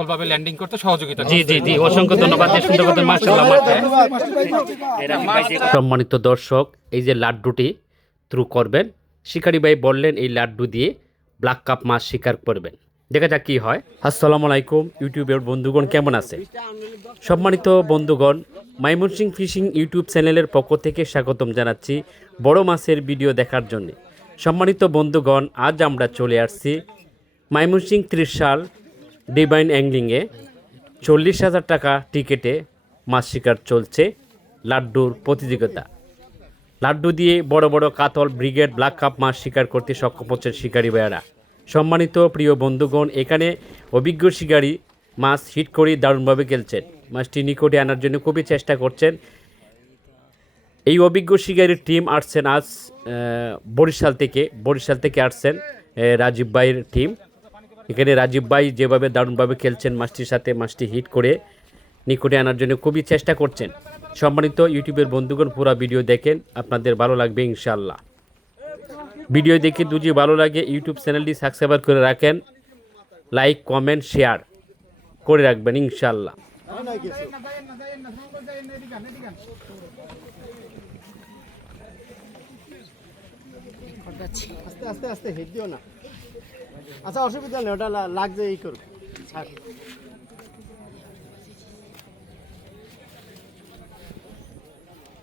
সফলভাবে ল্যান্ডিং করতে সহযোগিতা জি জি জি অসংখ্য ধন্যবাদ সুন্দর কথা মাশাআল্লাহ সম্মানিত দর্শক এই যে লাড্ডুটি থ্রু করবেন শিকারি ভাই বললেন এই লাড্ডু দিয়ে ব্ল্যাক কাপ মাছ শিকার করবেন। দেখা যাক কি হয়। আসসালামু আলাইকুম ইউটিউবের বন্ধুগণ কেমন আছে? সম্মানিত বন্ধুগণ মাইমনসিং ফিশিং ইউটিউব চ্যানেলের পক্ষ থেকে স্বাগতম জানাচ্ছি বড় মাছের ভিডিও দেখার জন্য। সম্মানিত বন্ধুগণ আজ আমরা চলে আসছি মাইমনসিং ত্রিশাল ডিভাইন অ্যাংলিংয়ে চল্লিশ হাজার টাকা টিকেটে মাছ শিকার চলছে লাড্ডুর প্রতিযোগিতা। লাড্ডু দিয়ে বড় বড় কাতল ব্রিগেড ব্ল্যাক কাপ মাছ শিকার করতে সক্ষম হচ্ছেন শিকারী ভাইয়ারা। সম্মানিত প্রিয় বন্ধুগণ, এখানে অভিজ্ঞ শিকারী মাছ হিট করে দারুণভাবে খেলছেন। মাছটি নিকটে আনার জন্য খুবই চেষ্টা করছেন। এই অভিজ্ঞ শিকারীর টিম আসছেন আজ বরিশাল থেকে বরিশাল থেকে আসছেন রাজীব ভাইয়ের টিম। এখানে রাজীব ভাই যেভাবে দারুণভাবে খেলছেন মাছটির সাথে, মাছটি হিট করে নিকটে আনার জন্য খুবই চেষ্টা করছেন। সম্মানিত ইউটিউবের বন্ধুগণ, পুরো ভিডিও দেখেন, আপনাদের ভালো লাগবে ইনশাল্লাহ ভিডিও দেখে দুজি ভালো লাগে, ইউটিউব চ্যানেলটি সাবস্ক্রাইব করে রাখেন, লাইক, কমেন্ট, শেয়ার করে রাখবেন ইনশাল্লাহ আস্তে আস্তে আস্তে হেড দিও না। আচ্ছা অসুবিধা নেই ওটা লাগছে এই করো ছাড়।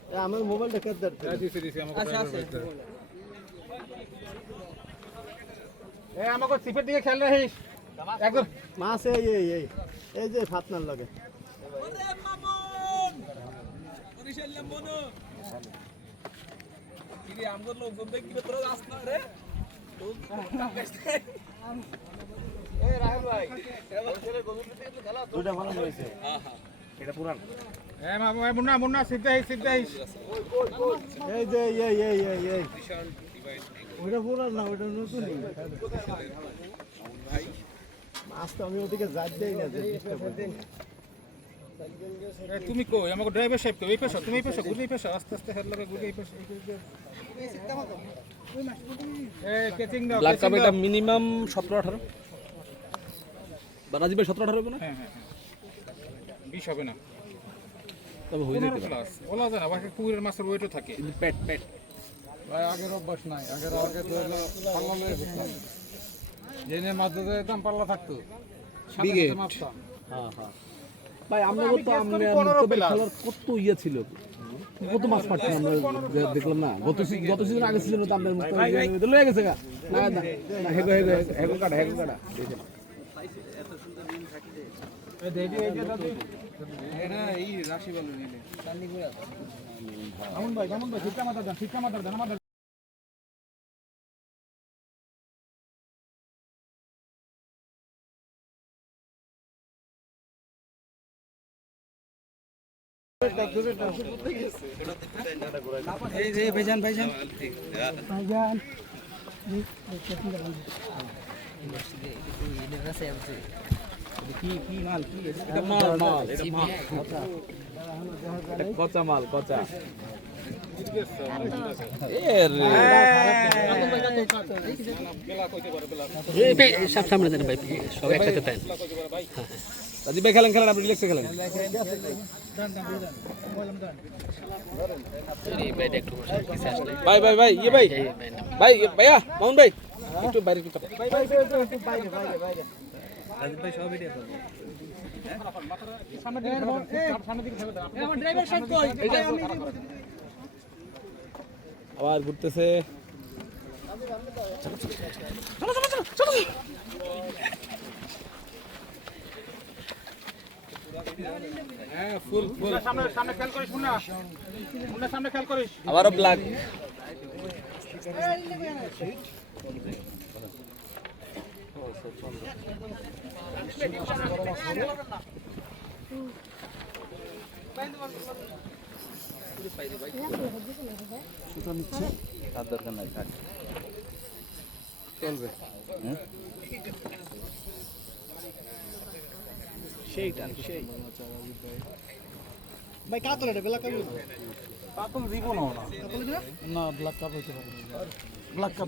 এ, আমার মোবাইলটা কে ধরতে আমাকে সিপের দিকে খেয়াল রাখিস। একদম। মাছ এই এই এই। এই যে ফাতনার লগে। সিদ্ধা মাছ তো আমি ওদিকে যাই দেই না। তুমি কই? আমাকে ড্রাইভার সাহেব কই? এই পেশা তুমি এই পেশা ঘুরে এই পেশা আস্তে আস্তে হেড লাগে ঘুরে এই পেশা। এ কেচিং দাও ব্ল্যাক কেচিং কাপ এটা মিনিমাম সতেরো আঠারো? বা রাজীবের সতেরো আঠারো হবে না? হ্যাঁ হ্যাঁ হ্যাঁ। বিষ হবে না। তবে হয়ে যেতে পারে। প্লাস বলা যায় না বাকি পুকুরের মাছের ওয়েটও থাকে। পেট পেট। ভাই আগের অভ্যাস নাই। আগের আগে তো পাল্লা ঘুরতাম জেনে মাছ ধরতে যেতাম পাল্লা থাকতো। হ্যাঁ হ্যাঁ। ভাই আমরা তো আমরা খেলার কত ইয়ে ছিল? কত মাছ পাচ্ছি আমরা দেখলাম না। গত সি- গত সিজন আগে সিজন তো আমরা লয়ে গেছে গা। না না না, হেগো হেগো হেগো কাটা হেগো কাটা। এটা এই রাশি বলে নিলে। আমন ভাই আমন ভাই ঠিকা মাথা এই যে ভাইজান ভাইজান এটা মাল মাল এটা মাল এটা কচা মাল কচা রে সামনে দেন ভাই সব একসাথে তাই রাজীব ভাই খেলেন খেলেন আপনি রিল্যাক্সে খেলেন ভাই ভাই ভাই ইয়ে ভাই ভাই ইয়ে, ভাইয়া মামুন ভাই একটু বাইরে একটু কাটা। আবার ঘুরতেছে হ্যাঁ ফুল ফুল। সামনে সামনে খেয়াল করিস মুন্না। মুন্না সামনে খেয়াল করিস। আবারও ব্ল্যাক তার দরকার নাই থাক চলবে সেইটা সেই ভাই কাতল এটা বেলা কাবি পাতল দিব না না ব্ল্যাক কাপ হইতে পারে ব্ল্যাক কাপ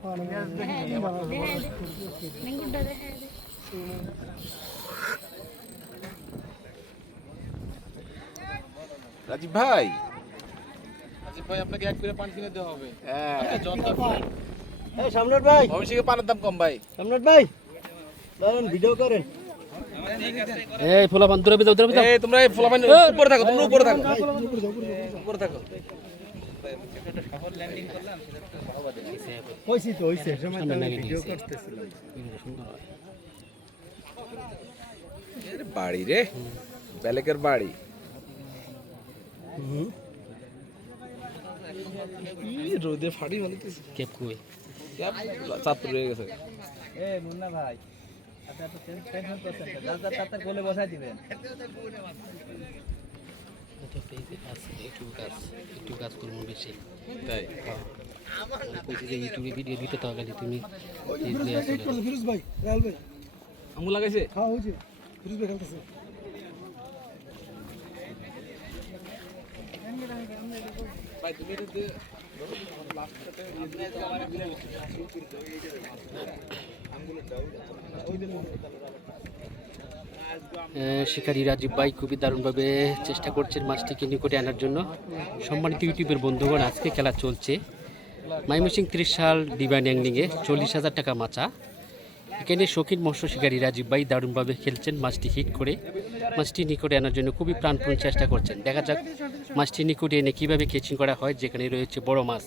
রাজীব ভাই রাজীব ভাই আপনাকে এক করে পান কিনে দেওয়া হবে হ্যাঁ এই সম্রাট ভাই ভবিষ্যতে পানের দাম কম ভাই সম্রাট ভাই দাঁড়ান ভিডিও করেন এই ফোলা পান দূরে বিদাও দূরে বিদাও এই তোমরা এই ফলাফান উপরে থাকো তোমরা উপরে থাকো উপরে থাকো হইছি তো হইছে সময় তো আমি ভিডিও করতেছিলাম। বাড়ি রে? বেলেকের বাড়ি? রোদে ফাড়ি মানে কেপ কুই চাতুর রয়ে গেছে। এ মুন্না ভাই টেনশন করছেন তাতে কোলে বসাই দিবেন। একটু কাজ একটু কাজ করব বেশি। তাই? কইছি যে ইউটিউবে ভিডিও দিতে তো খালি তুমি ফিরোজ ভাই রায়ল ভাই। আঙুল লাগাইছে? খাওয়া হয়েছে ফিরোজ ভাই খেলতেছে। ভাই তুমি এটা দিয়ে শিকারী রাজীব ভাই খুবই দারুণভাবে চেষ্টা করছেন মাছটিকে নিকটে আনার জন্য। সম্মানিত ইউটিউবের বন্ধুগণ আজকে খেলা চলছে। মাইমসিং ত্রিশ সাল ডিভাইন অ্যাংলিংয়ে চল্লিশ হাজার টাকা মাচা। এখানে শৌখিন মৎস্য শিকারী রাজীব ভাই দারুণভাবে খেলছেন মাছটি হিট করে। মাছটি নিকটে আনার জন্য খুবই প্রাণপণ চেষ্টা করছেন। দেখা যাক মাছটি নিকটে এনে কীভাবে কেচিং করা হয় যেখানে রয়েছে বড় মাছ।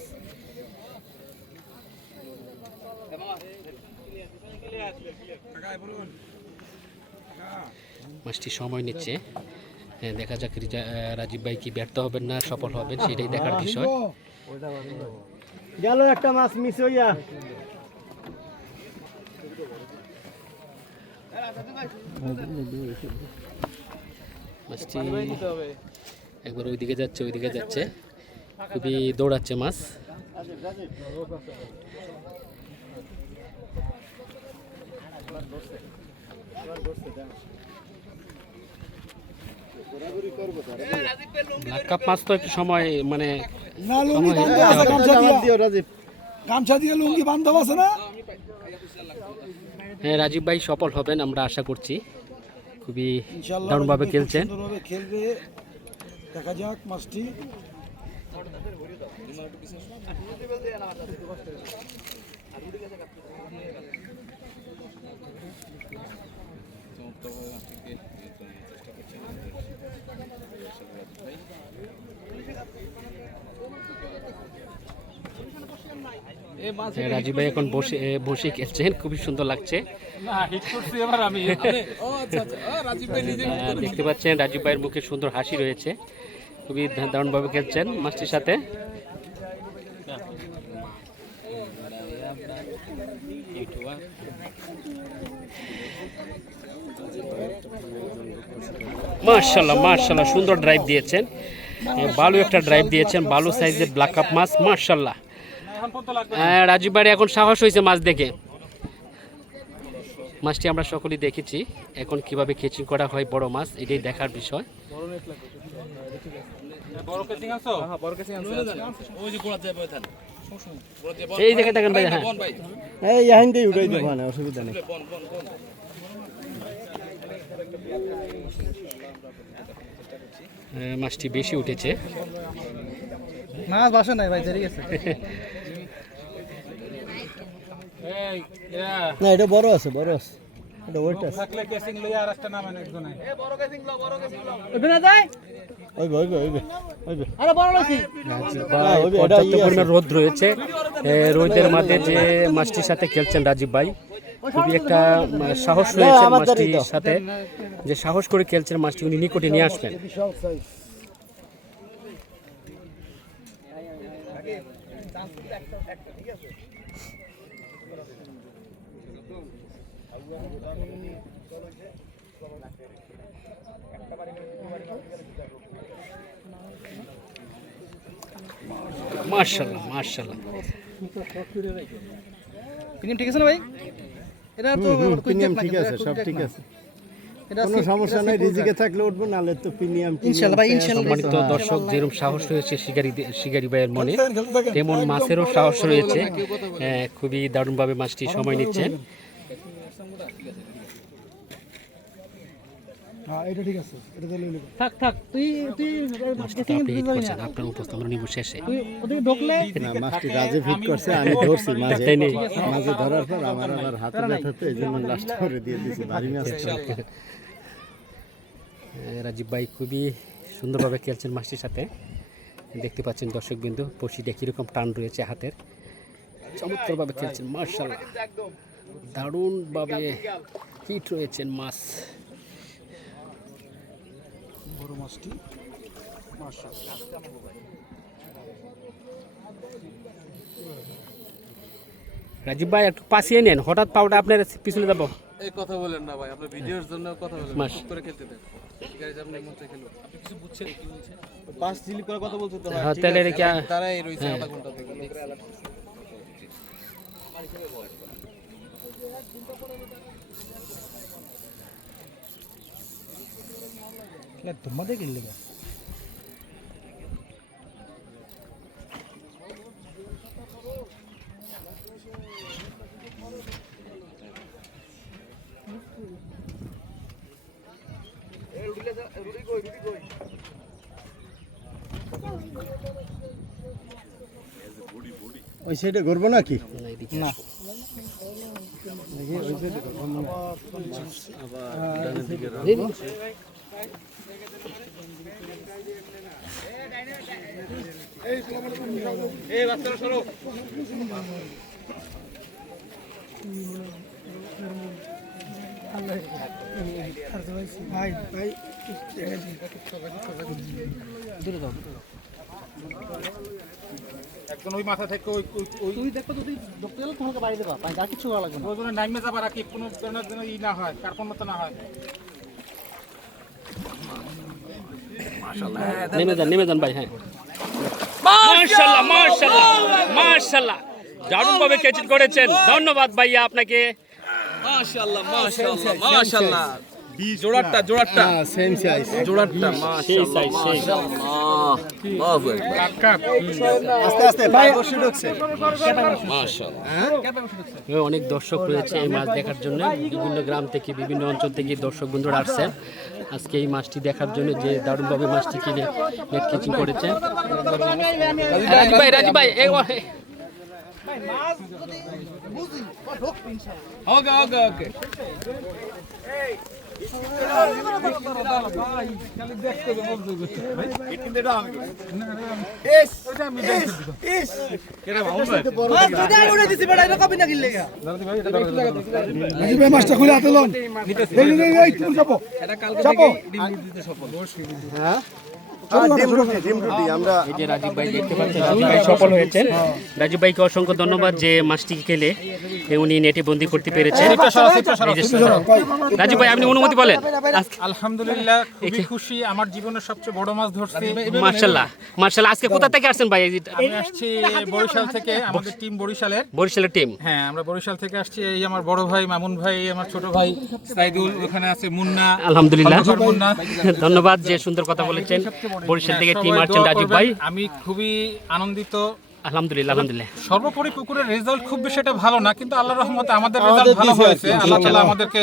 মাছটি সময় নিচ্ছে। হ্যাঁ, দেখা যাক রাজীব ভাই কি ব্যর্থ হবেন না সফল হবেন সেটাই দেখার বিষয়। গেল একটা মাছ মিস হইয়া। মাছটি একবার ওইদিকে যাচ্ছে ওইদিকে যাচ্ছে। খুবই দৌড়াচ্ছে মাছ। কাপ মাছ তো একটু সময় মানে সময় দিও রাজীব। গামছা দিয়ে লুঙ্গি বান্ধব আছে না? হ্যাঁ রাজীব ভাই সফল হবেন আমরা আশা করছি। খুবই দারুণভাবে খেলছেন। খেলবে। দেখা যাক মাছটি। হ্যাঁ, রাজীব ভাই এখন বসে বসে খেলছেন খুবই সুন্দর লাগছে। ও আচ্ছা আচ্ছা। রাজীব ভাই নিজে দেখতে পাচ্ছেন রাজীব ভাইয়ের মুখে সুন্দর হাসি রয়েছে। খুবই দারুণভাবে খেলছেন মাছটির সাথে। মার্শাল্লাহ মার্শাল্লাহ সুন্দর ড্রাইভ দিয়েছেন। ভালো একটা ড্রাইভ দিয়েছেন ভালো সাইজের ব্ল্যাক আপ মাছ মার্শাল্লাহ হ্যাঁ, রাজীব ভাইয়ের এখন সাহস হয়েছে মাছ দেখে। মাছটি আমরা সকলেই দেখেছি। এখন কীভাবে কেচিং করা হয় বড় মাছ এটাই দেখার বিষয়। এই দেখে দেখেন ভাই হ্যাঁ। এই ইয়াহিন দিয়ে উঠাই দিব না অসুবিধা নেই। বন বন বন আহ, মাছটি বেশি উঠেছে। মাছ বাসা নাই ভাই দেরি গেছে না এটা বড় আছে বড় আছে। এটা আছে। থাকলে কেসিং লইয়া আর একটা নামেন একজনে। ওইবে ওইবে ওইবে ওইবে ভাই, ওই যে, এটা পর্যাপ্ত ইয়ে পরিমাণ রোদ রয়েছে। এ, রোদের মাঝে যে মাছটির সাথে খেলছেন রাজীব ভাই খুবই একটা সাহস রয়েছে মাছটির সাথে। যে সাহস করে খেলছেন মাছটি উনি নিকটে নিয়ে আসবেন মার্শাল্লাহ মার্শাল্লাহ প্রিমিয়াম ঠিক আছে না ভাই এটা তো প্রিমিয়াম ঠিক আছে সব ঠিক আছে কোনো সমস্যা নাই রিজিকে থাকলে উঠবো নাহলে তো প্রিমিয়াম ইনশাআল্লাহ ভাই সম্মানিত দর্শক যেরকম সাহস রয়েছে শিকারি শিকারি ভাইয়ের মনে তেমন মাছেরও সাহস রয়েছে হ্যাঁ, খুবই দারুণভাবে মাছটি সময় নিচ্ছেন হ্যাঁ এটা ঠিক আছে এটা তো লইলে থাক থাক তুই তুই মাছটি হিট করছেন আপনার উপস্থাপনা নিব শেষে। ওদিকে ঢুকলে না মাছটি রাজে ফিট করছে আমি ধরছি মাঝে মাঝে ধরার পর আমার আবার হাতে ব্যথাতে এই জন্য লাস্ট করে দিয়ে দিয়েছি ভারী মাছ রাজীব ভাই খুবই সুন্দরভাবে খেলছেন মাছটির সাথে। দেখতে পাচ্ছেন দর্শক বিন্দু পশিটা কীরকম টান রয়েছে হাতের। চমৎকারভাবে খেলছেন মার্শাল্লাহ দারুণভাবে হিট রয়েছেন মাছ। রাজীব ভাই একটু পাশিয়ে নেন হঠাৎ পাউডার আপনার পিছনে যাব। এই কথা বলেন না ভাই আপনার ভিডিওর জন্য কথা বলেন মাস। করে খেলতে দেন। শিকারি সামনে মন থেকে খেলো পাঁচ জিলিপ করার কথা বলছো তো হ্যাঁ তাহলে রেখে তারাই রয়েছে আধা ঘণ্টা একজন ওই মাথা থেকে ওই ওই তুই দেখো তুই ডক্টর গেলে তোমাকে বাইরে দেবা আর কিছু করা লাগবে না। ওই জন্য নাইমে যাবার আগে কোনো ধরনের যেন ই না হয় কার্পণ্যতা না হয়। নেমে যান নেমে যান ভাই হ্যাঁ। মার্শাল্লাহ মার্শাল্লাহ মার্শাল্লাহ দারুণভাবে ক্যাচিং করেছেন। ধন্যবাদ ভাইয়া আপনাকে। মাশাআল্লাহ মাশাআল্লাহ মাশাআল্লাহ। জোড়াটা জোড়াটা সেম সাইজ জোড়াটা সেই সাইজ সেই আস্তে আস্তে পায়ে বসে ঢুকছে। এ অনেক দর্শক রয়েছে এই মাছ দেখার জন্য। বিভিন্ন গ্রাম থেকে বিভিন্ন অঞ্চল থেকে দর্শক বন্ধুরা আসছেন। আজকে এই মাছটি দেখার জন্য যে দারুণভাবে মাছটি কিনে নেট কিচিং করেছে। রাজু ভাই রাজু ভাই ওকে ওকে ওকে। খুলে হাতে লন এই তুমি যে রাজীব ভাই দেখতে পাচ্ছেন রাজীব ভাই সফল হয়েছেন। রাজীব ভাইকে অসংখ্য ধন্যবাদ যে মাছটি খেলে উনি নেটে বন্দি করতে পেরেছেন। রাজীব ভাই আপনি অনুমতি বলেন। আলহামদুলিল্লাহ খুবই খুশি। আমার জীবনের সবচেয়ে বড় মাছ ধরছি। মার্শাল্লাহ মার্শাল্লাহ আজকে কোথা থেকে আসছেন ভাই? আমি আসছি বরিশাল থেকে আমাদের টিম বরিশালের। বরিশালের টিম। হ্যাঁ আমরা বরিশাল থেকে আসছি। এই আমার বড় ভাই মামুন ভাই আমার ছোট ভাই সাইদুল ওখানে আছে মুন্না। আলহামদুলিল্লাহ। ধন্যবাদ যে সুন্দর কথা বলেছেন। বরিশাল থেকে টিম আসছেন রাজীব ভাই। আমি খুবই আনন্দিত। আলহামদুলিল্লাহ আলহামদুলিল্লাহ। সর্বোপরি পুকুরের রেজাল্ট খুব বেশি এটা ভালো না কিন্তু আল্লাহর রহমতে আমাদের রেজাল্ট ভালো হয়েছে। আল্লাহ তাআলা আমাদেরকে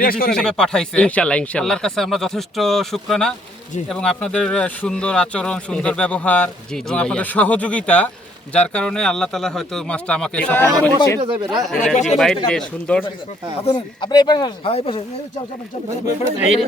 রিজিক হিসেবে পাঠাইছে। ইনশাল্লাহ ইনশাল্লাহ আল্লাহর কাছে আমরা যথেষ্ট শুক্রানা এবং আপনাদের সুন্দর আচরণ সুন্দর ব্যবহার এবং আপনাদের সহযোগিতা। যার কারণে আল্লাহ তালা হয়তো মাছটা আমাকে সুন্দর এই-